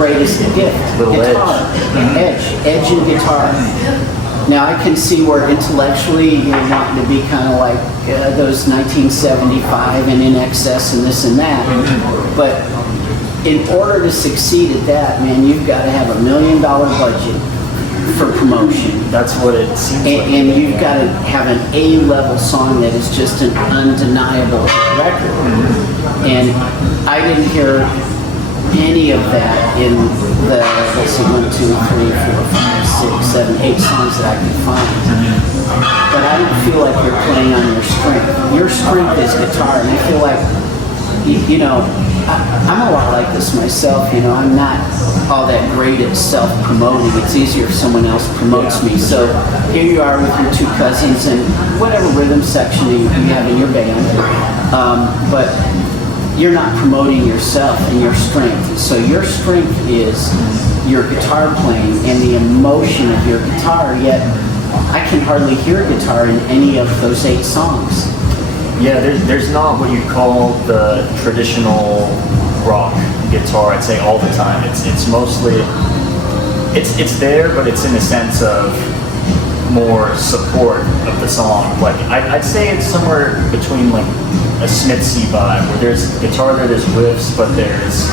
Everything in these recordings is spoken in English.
greatest gift? Little Guitar. Edge and guitar. Now I can see where intellectually you're wanting to be kind of like those 1975 and In Excess and this and that, but in order to succeed at that, man, you've got to have $1 million budget for promotion. That's what it seems like. And you've got to have an A-level song that is just an undeniable record. And I didn't hear any of that in the, let's see, 1, 2, 3, 4, 5, 6, 7, 8 songs that I could find. But I don't feel like you're playing on your strength. Your strength is guitar, and I feel like, you know, I'm a lot like this myself. You know, I'm not all that great at self-promoting. It's easier if someone else promotes me. So here you are with your 2 cousins and whatever rhythm section you have in your band. But you're not promoting yourself and your strength. So your strength is your guitar playing and the emotion of your guitar, yet I can hardly hear guitar in any of those 8 songs. Yeah, there's not what you call the traditional rock guitar, I'd say, all the time. It's mostly, it's there, but it's in the sense of more support of the song. Like, I'd say it's somewhere between like a Smithsy vibe, where there's guitar there, there's riffs, but there's...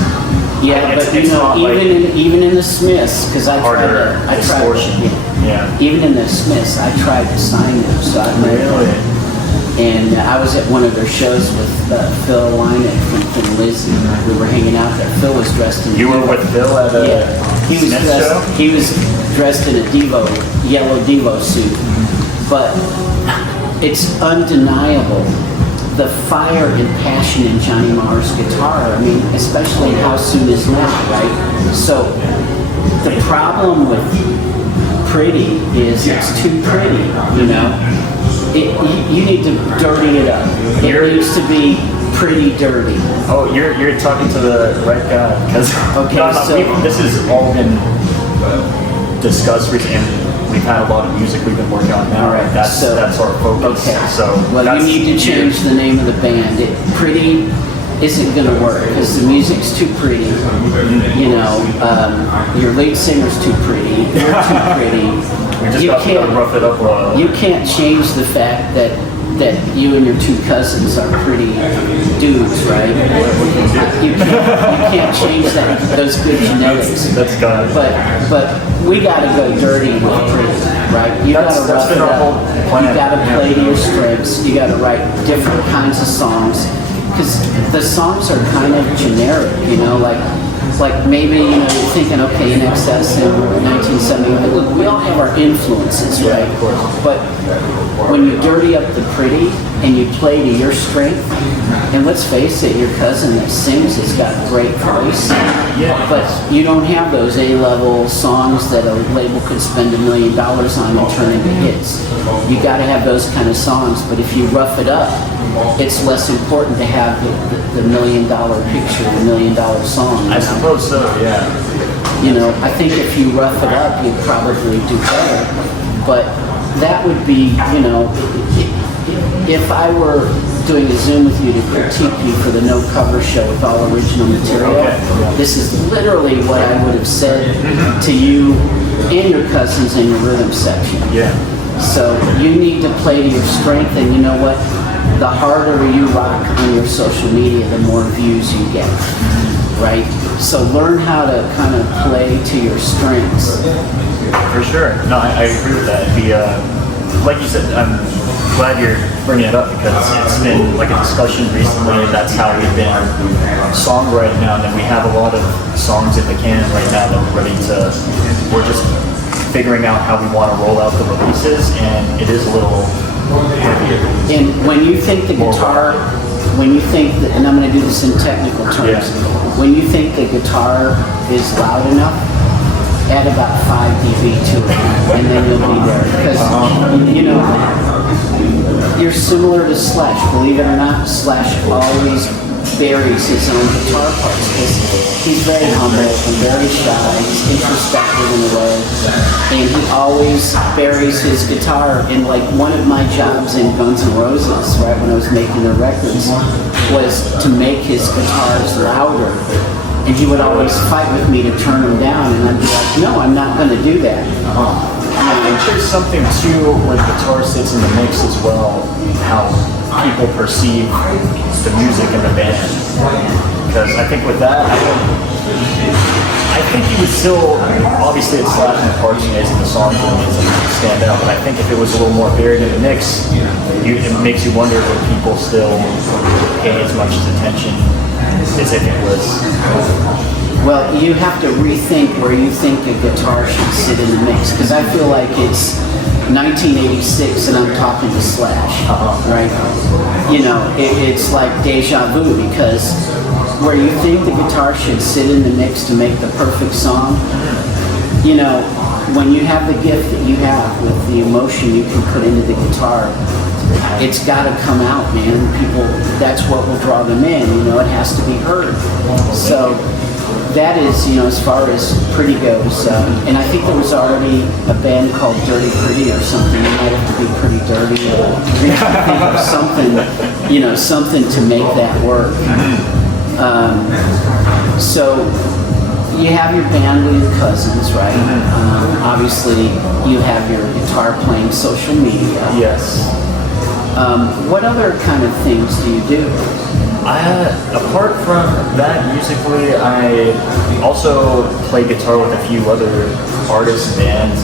Yeah, but you know, even in the Smiths, because I tried distortion. Even in the Smiths, I tried to sign them, so I Really? And I was at one of their shows with Phil Lynott and Lizzie. We were hanging out there. Phil was dressed in... You were with Phil at a Smith show? He was dressed in a yellow Devo suit. But it's undeniable, the fire and passion in Johnny Marr's guitar. I mean, especially How Soon Is Now, right? So the problem with Pretty is it's too pretty, you know? You need to dirty it up. It needs to be pretty dirty. Oh, you're talking to the right guy. Because this has all been discussed recently, and we've had a lot of music we've been working on now. Right, that's our focus. Okay. So well, you need to change the name of the band. Pretty isn't going to work because the music's too pretty. You know, your lead singer's too pretty. You're too pretty. You can't rough it up. You can't change the fact that you and your 2 cousins are pretty dudes, right? You can't change those good genetics. That's got it. But we got to go dirty with Pretty, right? You got to rough it up. You got to play to your strengths. You got to write different kinds of songs, because the songs are kind of generic, you know, like maybe, you know, you're thinking, okay, In Excess in 1970, look, we all have our influences, right? But when you dirty up the Pretty and you play to your strength, and let's face it, your cousin that sings has got a great voice, but you don't have those A-level songs that a label could spend $1 million on and turn into hits. You got to have those kind of songs, but if you rough it up, it's less important to have the $1 million picture, the $1 million song. I suppose so, yeah. You know, I think if you rough it up, you'd probably do better. But that would be, you know, if I were doing a Zoom with you to critique you for the No Cover show with all original material, this is literally what I would have said to you and your cousins in your rhythm section. Yeah. So you need to play to your strength, and you know what? The harder you rock on your social media, the more views you get, right? So learn how to kind of play to your strengths. For sure. No, I agree with that. Like you said, I'm glad you're bringing it up, because it's been like a discussion recently. That's how we've been songwriting now, and then we have a lot of songs in the can right now that we're just figuring out how we want to roll out the releases, and it is a little heavier. And when you think the guitar, and I'm going to do this in technical terms, when you think the guitar is loud enough, add about 5 dB to it, and then you'll be there. Because, you know, you're similar to Slash. Believe it or not, Slash always buries his own guitar parts, because he's very humble and very shy. He's introspective in a way, and he always buries his guitar. And like one of my jobs in Guns N' Roses, right when I was making their records, was to make his guitars louder. and he would always fight with me to turn them down, and I'd be like, no, I'm not going to do that. I think there's something too when guitar sits in the mix as well, how people perceive the music in the band. Because I think with that, I think you would still, obviously it's slashing the parts and making the song stand out, but I think if it was a little more buried in the mix, it makes you wonder would people still pay as much attention as if it was. Well, you have to rethink where you think a guitar should sit in the mix, because I feel like it's 1986 and I'm talking to Slash, right? You know, it's like deja vu, because where you think the guitar should sit in the mix to make the perfect song, you know, when you have the gift that you have with the emotion you can put into the guitar, it's got to come out, man. People, that's what will draw them in, you know, it has to be heard. So that is, you know, as far as Pretty goes, and I think there was already a band called Dirty Pretty or something. It might have to be Pretty Dirty, or think of something, you know, something to make that work. So you have your band with your cousins, right? Obviously, you have your guitar playing social media. Yes. What other kind of things do you do? Apart from that, musically, I also play guitar with a few other artists and bands.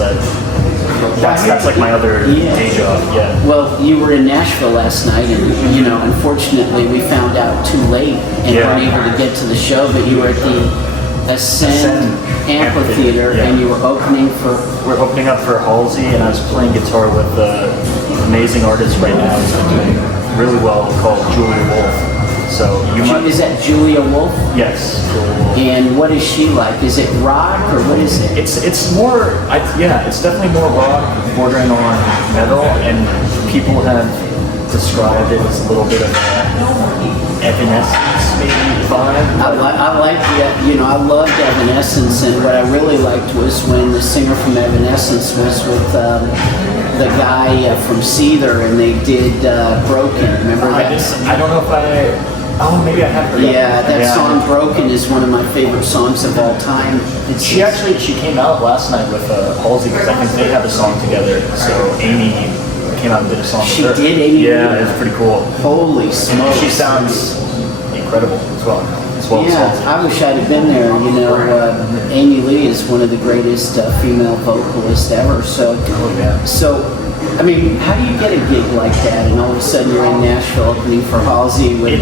That's like my other day job. Yeah. Well, you were in Nashville last night, and you know, unfortunately, we found out too late and weren't able to get to the show. But you were at the Ascend Amphitheater, and you were opening for. We're opening up for Halsey, and I was playing guitar with an amazing artist right now who's been doing really well called Julia Wolf. So Is that Julia Wolf? Yes, Julia Wolf. And what is she like? Is it rock or what is it? It's more, it's definitely more rock, bordering on metal, and people have described it as a little bit of Evanescence maybe vibe. I like the, you know, I loved Evanescence, and what I really liked was when the singer from Evanescence was with the guy from Seether, and they did Broken. Remember that? I don't know if maybe I have heard that song Broken is one of my favorite songs of all time. She came out last night with Halsey, because I think they have a song together. So Amy came out and did a song with her. She did, Amy? Yeah, it was pretty cool. Holy smokes. She sounds incredible as well. I wish I'd have been there. You know, Amy Lee is one of the greatest female vocalists ever. So, I mean, how do you get a gig like that, and all of a sudden you're in Nashville opening for Halsey with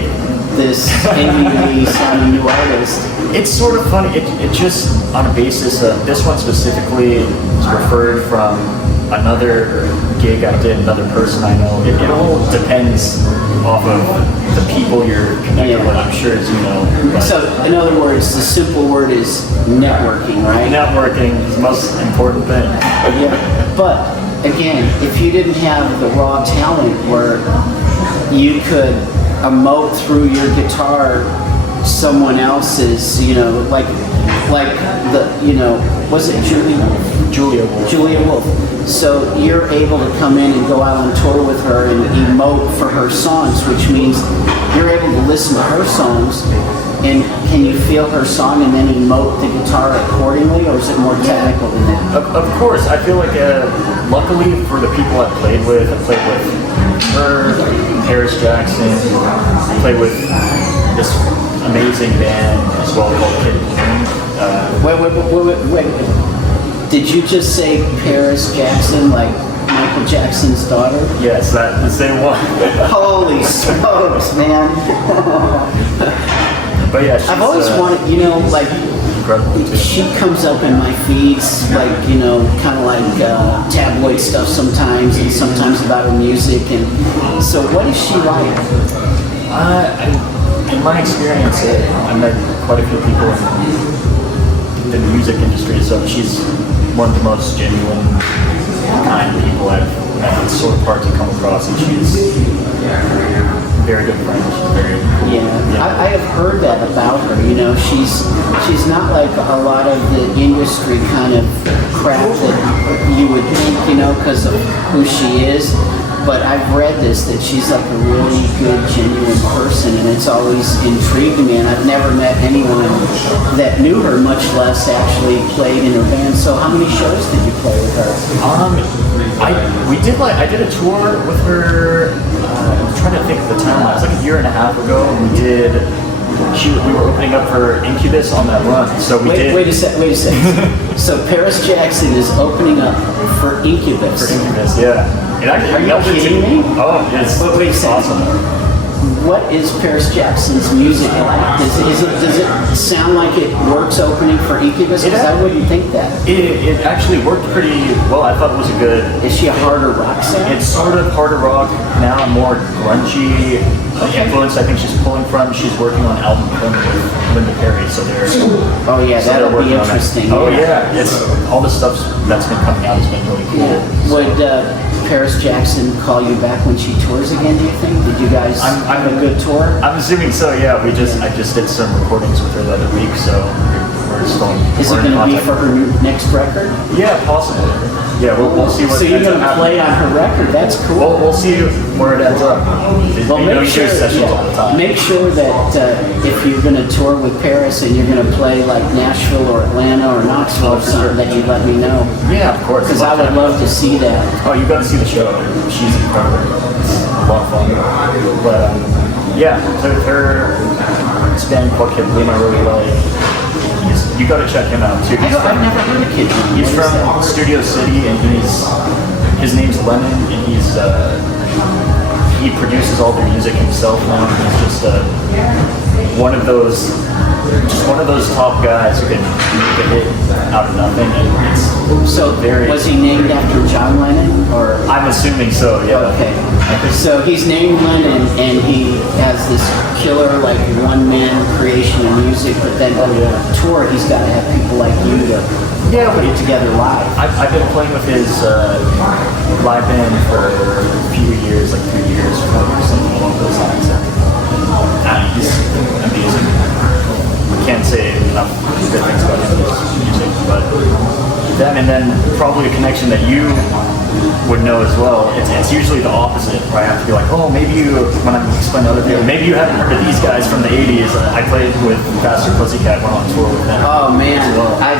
this Amy Lee sounding new artist? It's sort of funny. It just, on a basis of this one specifically, is referred from another gig I did, another person I know. It all depends off of the people you're connected with, I'm sure, as you know. So, in other words, the simple word is networking, right? Networking is the most important thing. Yeah, but again, if you didn't have the raw talent where you could emote through your guitar someone else's, you know, like the, you know, was it Julia Wolf. Julia Wolf. So you're able to come in and go out on tour with her and emote for her songs, which means you're able to listen to her songs, and can you feel her song and then emote the guitar accordingly, or is it more technical than that? Of course, I feel like luckily for the people I played with her, Paris Jackson, I played with this amazing band as well called Kid Wait. Did you just say Paris Jackson, like Michael Jackson's daughter? Yes, that's the same one. Holy smokes, man. But yeah, I've always wanted, you know, like, she comes up in my feeds, like, you know, kind of like tabloid stuff sometimes, and sometimes about her music. And so what is she like? In my experience, I met quite a few people in the music industry, so she's one of the most genuine, kind people I've met. It's sort of hard to come across, and she's very good friend. She's very cool. Yeah. I have heard that about her. You know, she's not like a lot of the industry kind of crap that you would think, you know, because of who she is. but I've read this that she's like a really good, genuine person, and it's always intrigued me. And I've never met anyone that knew her, much less actually played in her band. So, how many shows did you play with her? I did a tour with her. I'm trying to think of the timeline. It was like a year and a half ago. We were opening up for Incubus on that run. So Wait a second. So Paris Jackson is opening up for Incubus. For Incubus, yeah. Are you kidding me? Oh, yes. Wait a It's second. awesome. What is Paris Jackson's music like? Does it sound like it works opening for Incubus? Because I wouldn't think that. It actually worked pretty well. I thought it was a good. Is she a harder rock singer? It's sort of harder rock now, more grungy influence. I think she's pulling from. She's working on album with Linda Perry, so they're. Oh yeah, so they're that'll be working on that. interesting. Oh yeah, it's all the stuff that's been coming out has been really cool. Would Paris Jackson call you back when she tours again? Do you think? Did you guys have a good tour? I'm assuming so. Yeah, I just did some recordings with her the other week, so we're still. Is it going to be for her next record? Yeah, possibly. Yeah, we'll see what. So you're ends up going to happening. play on her record? That's cool. We'll see where it ends up. Well, You do sessions all the time. make sure that if you're going to tour with Paris and you're going to play like Nashville or Atlanta or Knoxville or something, that you let me know. Yeah, of course. Because I would love to see that. Oh, you got to see the show. She's incredible. It's a lot of fun. But yeah, her band called Kid Bloom I really like. You got to check him out too. I've never heard of Kid Bloom. He's from Studio City, and his name's Lemon, and he produces all their music himself now. He's just one of those top guys who can make a hit out of nothing, and it's So was he named after John Lennon, or? I'm assuming so. Yeah. Okay. So he's named Lennon, and he has this killer, like, one-man creation of music, but then on the tour, he's got to have people like you to put it together live. I've been playing with his live band for a few years, like 3 years, 4 years, something along those lines. And he's amazing. Can't say enough good things about his music, but them, and then probably a connection that you would know as well. It's usually the opposite, where I have to be like, oh, maybe you, when I'm explaining to other people, maybe you haven't heard of these guys from the 80s. I played with Faster Pussycat, went on tour with them. Oh man, I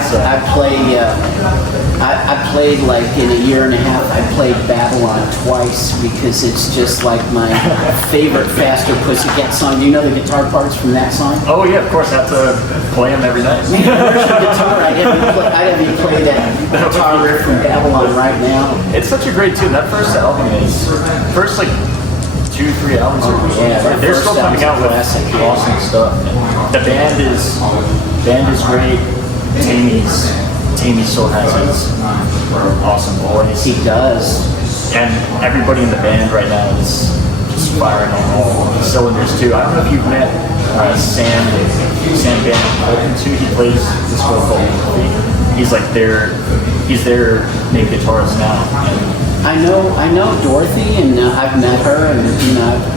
played like in a year and a half. I played Babylon twice because it's just like my favorite Faster Pussycat song. Do you know the guitar parts from that song? Oh yeah, of course, I have to play them every night. Where's your guitar? I'd have you play that guitar riff from Babylon right now. It's such a great tune. That first album is like 2-3 albums. Yeah, that they're first still coming out with album's classic. awesome stuff. The band is great. Tammy still has his awesome voice. He does. And everybody in the band right now is just firing on all cylinders too. I don't know if you've met Sam Van Holten too. He plays this girl called Dorothy. He's their main guitarist now. And I know Dorothy, and I've met her, and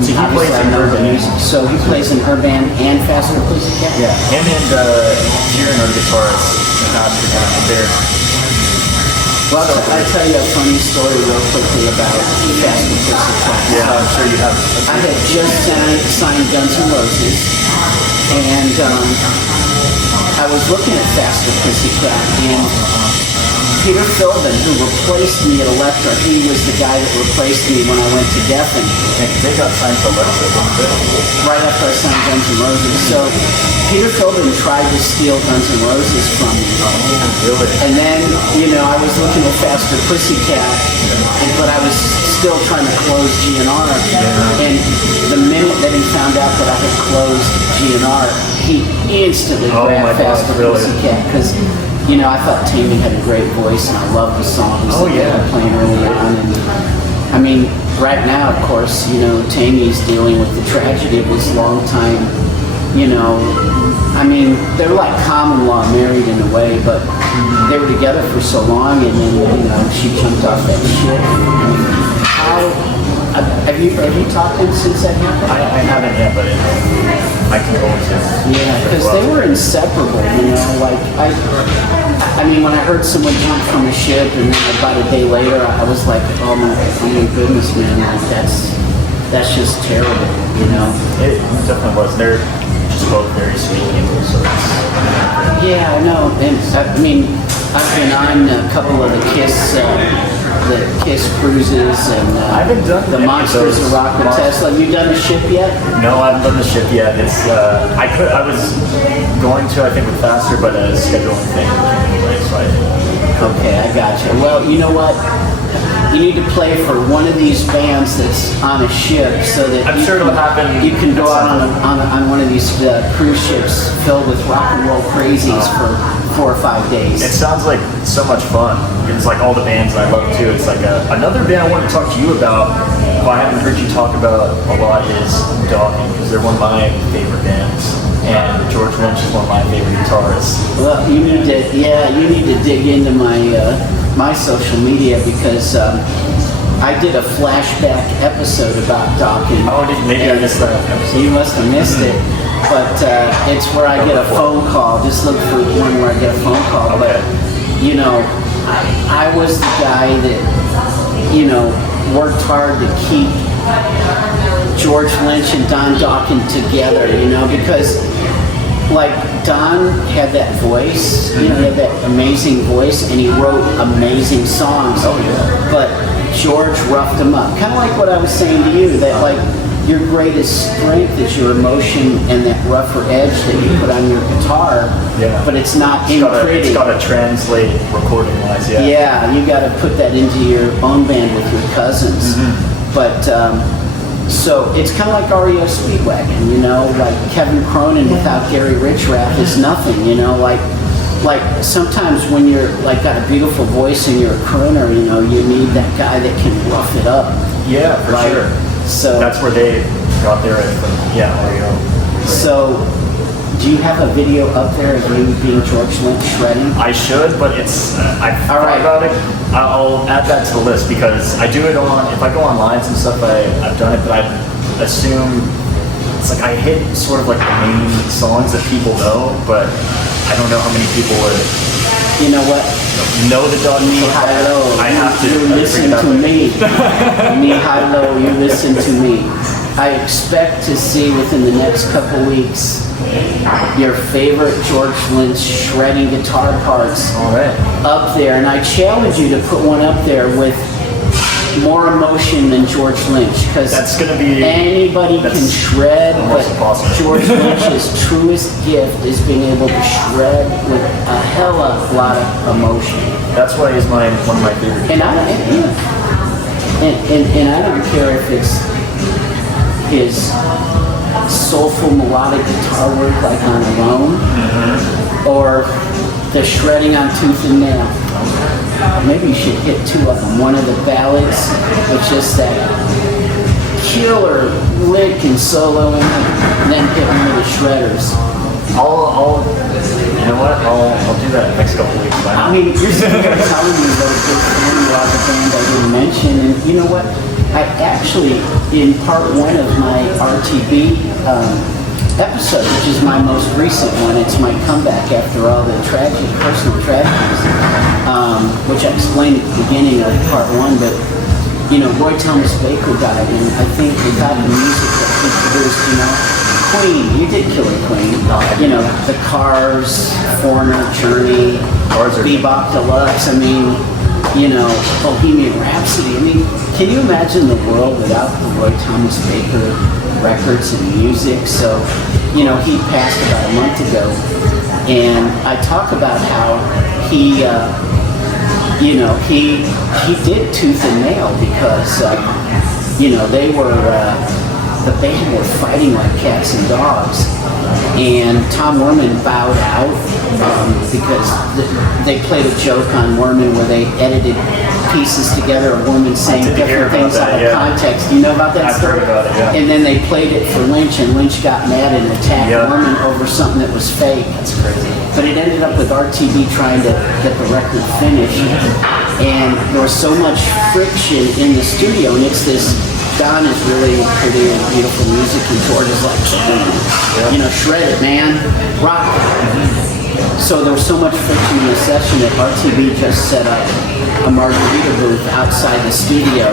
So he obviously plays I in know her the band. music. So he plays in her band and Faster Pussycat. yeah, him and Kieran are the guitarists. Well, I'll tell you a funny story real quickly about Faster Pussycat. Yeah, I'm sure you have. I had just signed Guns N' Roses, and I was looking at Faster Pussycat, and Peter Philbin, who replaced me at Elektra, he was the guy that replaced me when I went to Geffen. They got signed to Alexa, didn't they? Right after I signed Guns N' Roses. So Peter Philbin tried to steal Guns N' Roses from me. Really? And then, I was looking at Faster Pussycat, but I was still trying to close GNR. And the minute that he found out that I had closed GNR, he instantly Oh my grabbed God, Faster really? Pussycat because, I thought Tammy had a great voice and I loved the songs Oh, that they yeah. were playing early on. And I mean, right now, of course, Tammy's dealing with the tragedy of his longtime, I mean, they're like common law married in a way, but they were together for so long, and then, she jumped off that ship. I mean, have you talked to him since that happened? I haven't yet, but I can go into it. Yeah, because they were inseparable, like, I mean, when I heard someone jump from the ship, and then about a day later, I was like, oh my goodness, man, like that's just terrible, you know? It definitely was. They're just both very sweet people, so it's, Yeah, I know. And I mean, I've been on a couple of the Kiss cruises, and I haven't done the any of Monsters those. of Rock with Tesla. Have you done the ship yet? No, I haven't done the ship yet. It's I was going to, I think, with Faster, but a scheduling thing came away, so I didn't. Okay, I got you. Well, you know what? You need to play for one of these bands that's on a ship, so that I'm sure it'll happen You can go at out some on one of these cruise ships filled with rock and roll crazies for 4 or 5 days. It sounds like so much fun. It's like all the bands I love too. It's like another band I want to talk to you about, who I haven't heard you talk about a lot, is Dokken, because they're one of my favorite bands. And George Lynch is one of my favorite guitarists. Well, you need to dig into my social media, because I did a flashback episode about Dokken. Oh, maybe I missed that episode. You must have missed it. But it's where I get a phone call. Just look for one where I get a phone call. Okay. But, you know, I was the guy that, you know, worked hard to keep George Lynch and Don Dokken together, you know, because like Don had that voice, you know, he had that amazing voice, and he wrote amazing songs. Oh, yeah. But George roughed him up. Kind of like what I was saying to you, that like your greatest strength is your emotion and that rougher edge that you put on your guitar. Yeah. But it's not It's pretty. got to translate recording wise, yeah. Yeah, you got to put that into your own band with your cousins. But so it's kind of like REO Speedwagon, you know, like Kevin Cronin without Gary Richrath is nothing, you know, like sometimes when you're like got a beautiful voice and you're a crooner, you know, you need that guy that can rough it up. Yeah, for Right. sure. So That's where they got their REO. So do you have a video up there of you being George Lynch shredding? I should, but it's I've All thought right. about it. I'll add that to the list, because I do it on, if I go online and stuff, I've done it, but I assume it's like I hit sort of like the main songs that people know, but I don't know how many people would You know what? know the dog. Mihalo, I have to you bring listen it up. to me. Mihalo, you listen to me. I expect to see within the next couple weeks your favorite George Lynch shredding guitar parts All right. up there, and I challenge you to put one up there with more emotion than George Lynch, because That's gonna be- anybody can that's shred, but almost impossible. George Lynch's truest gift is being able to shred with a hell of a lot of emotion. That's why he's one of my favorite. And I don't care if it's his soulful melodic guitar work like on Alone, or the shredding on Tooth and Nail. Maybe you should hit 2 of them. One of the ballads with just that killer lick and solo in it, and then hit one of the shredders. I'll you know what? I'll do that next couple weeks. I mean, you're sitting there telling me what a good fan you are of the band I didn't mention, and you know what? I actually, in part 1 of my RTB episode, which is my most recent one, it's my comeback after all the personal tragedies, which I explained at the beginning of part 1, but you know, Roy Thomas Baker died, and I think without the music that he produced, you know, Queen, you did Killer Queen. You know, The Cars, Foreigner, Journey, Cars are- Bebop Deluxe. I mean, you know, Bohemian Rhapsody. I mean, can you imagine the world without the Roy Thomas Baker records and music? So, you know, he passed about a month ago, and I talk about how he, you know, he did Tooth and Nail because, you know, they were. The band were fighting like cats and dogs, and Tom Werman bowed out because they played a joke on Werman where they edited pieces together of Werman saying did hear different about things that, out of yeah. context. Do you know about that I've story? heard about it, yeah. And then they played it for Lynch, and Lynch got mad and attacked Yeah. Werman over something that was fake. That's crazy. But it ended up with RTB trying to get the record finished, and there was so much friction in the studio, and it's this. Don is really pretty and beautiful music, and George is like, you know, shred it, man, rock. So there was so much friction in the session that RTB just set up a margarita booth outside the studio.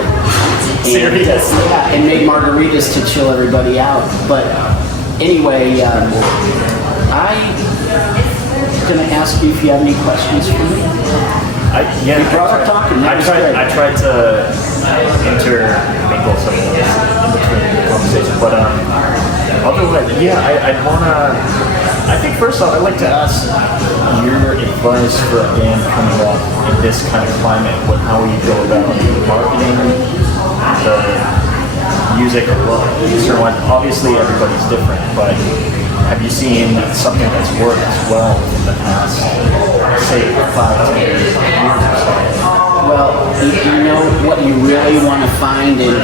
Serious? Yeah, and made margaritas to chill everybody out. But anyway, I'm gonna ask you if you have any questions for me. Yeah, You brought up talking. That was great. I tried to intermingle some of this in between the conversation, but otherwise, yeah, I'd wanna. I think first off, I'd like to ask your advice for a band coming up in this kind of climate. How you go about marketing the music or what? Obviously, everybody's different, but have you seen something that's worked well in the past, say, 5 to 8 years or so? Well, you know what you really want to find, and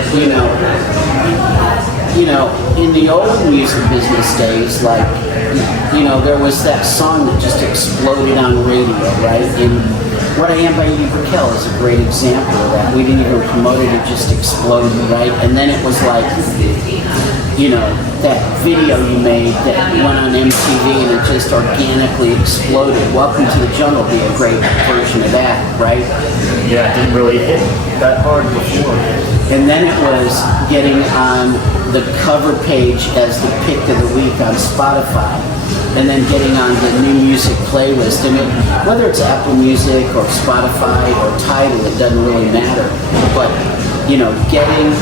in the old music business days, like, there was that song that just exploded on radio, right? And What I Am by Edie Brickell is a great example of that. We didn't even promote it, it just exploded, right? And then it was like, that video you made that went on MTV and it just organically exploded. Welcome to the Jungle would be a great version of that, right? Yeah, it didn't really hit that hard before. And then it was getting on the cover page as the pick of the week on Spotify. And then getting on the new music playlist. And whether it's Apple Music or Spotify or Tidal, it doesn't really matter. But, getting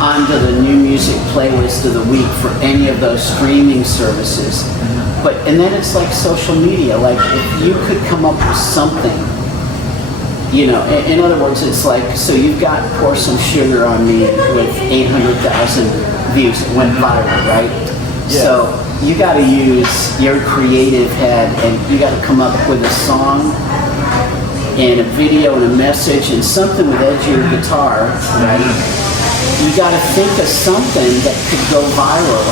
onto the new music playlist of the week for any of those streaming services. And then it's like social media. Like, if you could come up with something, in other words, it's like, so you've got Pour Some Sugar on Me with 800,000 views. It went viral, right? Yeah. So you got to use your creative head, and you got to come up with a song and a video and a message and something with edge of your guitar, right? You got to think of something that could go viral,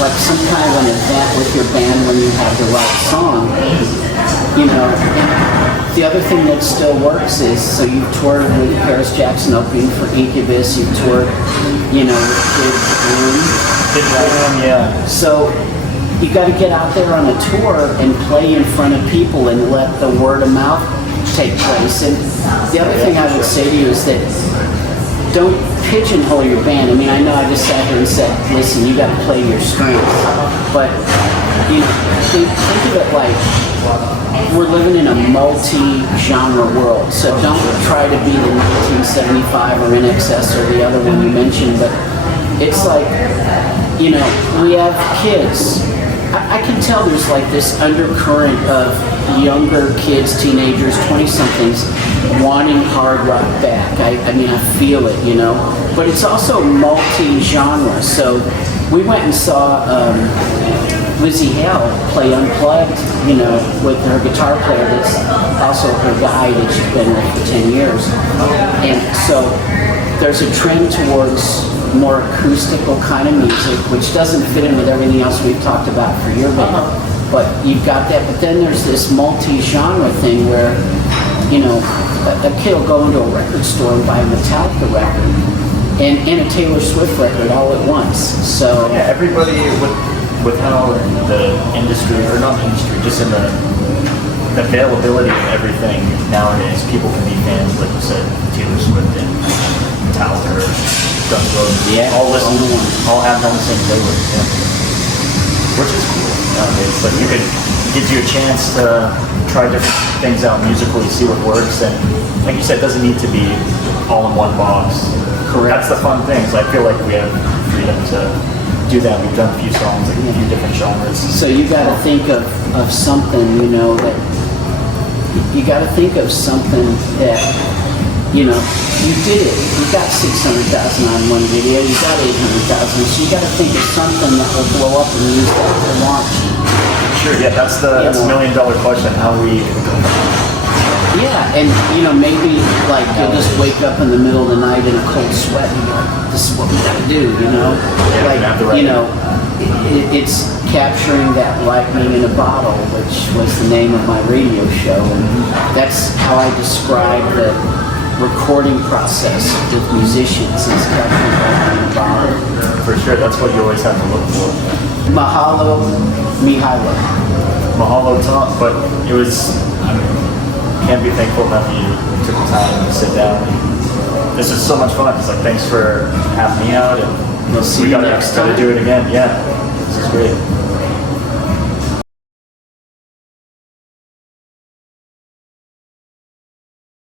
like some kind of an event with your band when you have the right song. And the other thing that still works is, so you've toured with Paris Jackson opening for Incubus, you've toured, with Kid Bloom. Yeah. So you got to get out there on a tour and play in front of people and let the word of mouth take place. And the other thing I would say to you is that don't pigeonhole your band. I mean, I know I just sat here and said, listen, you got to play your strengths. But, think of it like we're living in a multi-genre world. So don't try to be the 1975 or NXS or the other one you mentioned. But it's like, we have kids. I can tell there's like this undercurrent of younger kids, teenagers, 20-somethings wanting hard rock back. I mean, I feel it, But it's also multi-genre. So we went and saw Lizzie Hale play Unplugged, with her guitar player that's also her guy that she's been with for 10 years. And so there's a trend towards more acoustical kind of music, which doesn't fit in with everything else we've talked about for your band. But you've got that. But then there's this multi-genre thing where, a kid will go into a record store and buy a Metallica record and a Taylor Swift record all at once. So yeah, everybody with how the industry, or not industry, just in the availability of everything nowadays, people can be fans, like you said, Taylor Swift and Metallica, Guns N' Roses, yeah, all listen, all have on the same playlist, which is cool nowadays. But it gives you a chance to try different things out musically, see what works, and like you said, it doesn't need to be all in one box. Correct. That's the fun thing. I feel like we have freedom to do that. We've done a few songs, like a few different genres. So you got to think of something, that you got to think of something that, you did it. You got 600,000 on one video. You got 800,000. So you got to think of something that will blow up and use that to launch. Sure. Yeah, that's the $1 million question. How we. Yeah, and maybe like you'll just wake up in the middle of the night in a cold sweat and you're like, this is what we gotta do, It's capturing that lightning in a bottle, which was the name of my radio show, and that's how I describe the recording process with musicians, is capturing lightning in a bottle. For sure, that's what you always have to look for. Mahalo, Mihailo. mahalo talk, but it was, can't be thankful enough that you took the time to sit down. This is so much fun. It's like, thanks for having me out, and We'll see we you gotta next do time. it again. Yeah, this is great.